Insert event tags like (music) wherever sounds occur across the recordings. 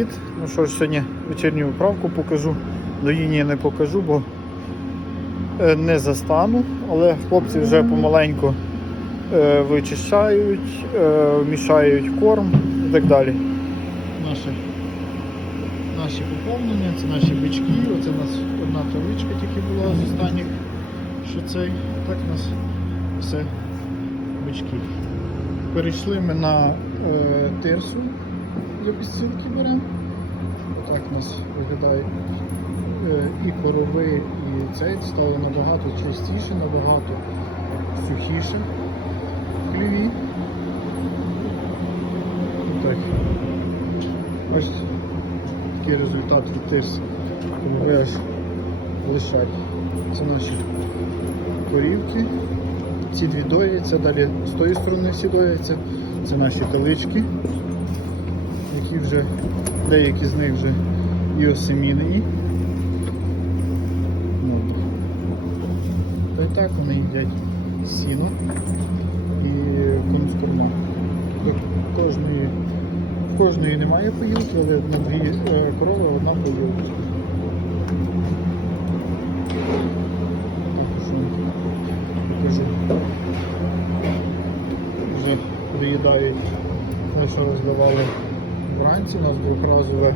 привіт! Ну що ж, сьогодні вечірню вправку покажу. Доїні я не покажу, бо е, не застану, але хлопці вже помаленьку е, вичищають, е, мішають корм і так далі. Наші, наші поповнення, це наші бички. Оце у нас одна травичка тільки була з останніх, що цей. Так у нас все бички. Перейшли ми на е, тирсу для підстілки беремо. Так у нас виглядає е, і корови, і цей стало набагато чистіше, набагато сухіше в хліві. Так. Ось такий результат від тирси. Корови аж лишать. Це наші корівки. Ці дві доїться, далі з тої сторони всі доїться. Це наші талички, які вже, деякі з них вже і осемінені. Та й так вони їдять сіно і. Тобто Кожної, кожної немає поїлки, але на дві е, корови одна поїлка. Покажу. Вже доїдають те, що роздавали вранці. У нас двохразове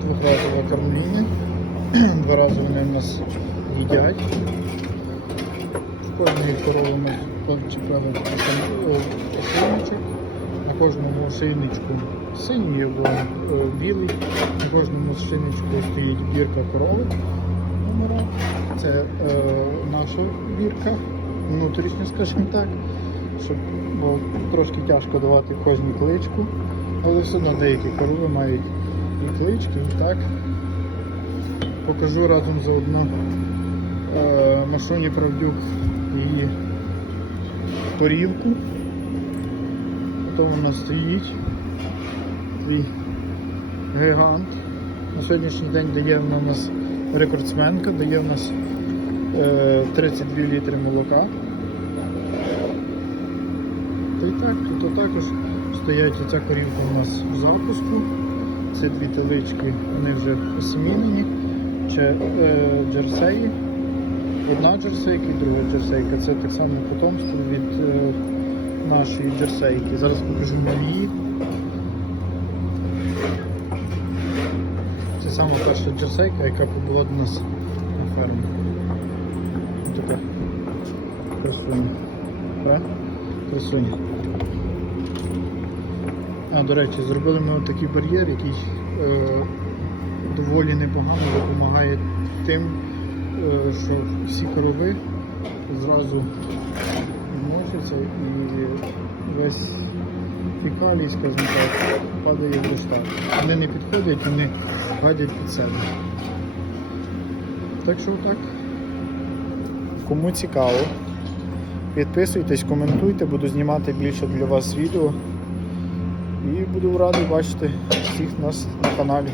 двохразове кормління. (clears throat) Два рази вони в нас їдять. В кожній корови ми чіпляємо ошейничок. На кожному ошейничку синій або е, білий. На кожному ошейничку стоїть бірка корови. Це е, наша бірка, внутрішня, скажімо так. Щоб, бо трошки тяжко давати кожній кличку, але все одно деякі корови мають і клички, і так. Покажу разом заодно е, Машоні Правдюк її корівку. Потім вона стоїть. Твій гігант. На сьогоднішній день дає у нас рекордсменка, дає в нас е, 32 літри молока. Й так, тут також стоять оця корівка у нас в запуску. Це дві телички, вони вже осмінені. Це джерсеї. Одна джерсейка і друга джерсейка. Це так само потомство від е, нашої джерсейки. Зараз покажу малі. Це сама перша джерсейка, яка побула до нас на фермі. Така красуня. Красуня. А, до речі, зробили ми такий бар'єр, який е, доволі непогано допомагає тим, е, що всі корови зразу вносяться і весь фекалій, скажімо так, падає в руштак. Вони не підходять, вони гадять під себе. Так що так. Кому цікаво, підписуйтесь, коментуйте, буду знімати більше для вас відео. І буду радий бачити всіх нас на каналі.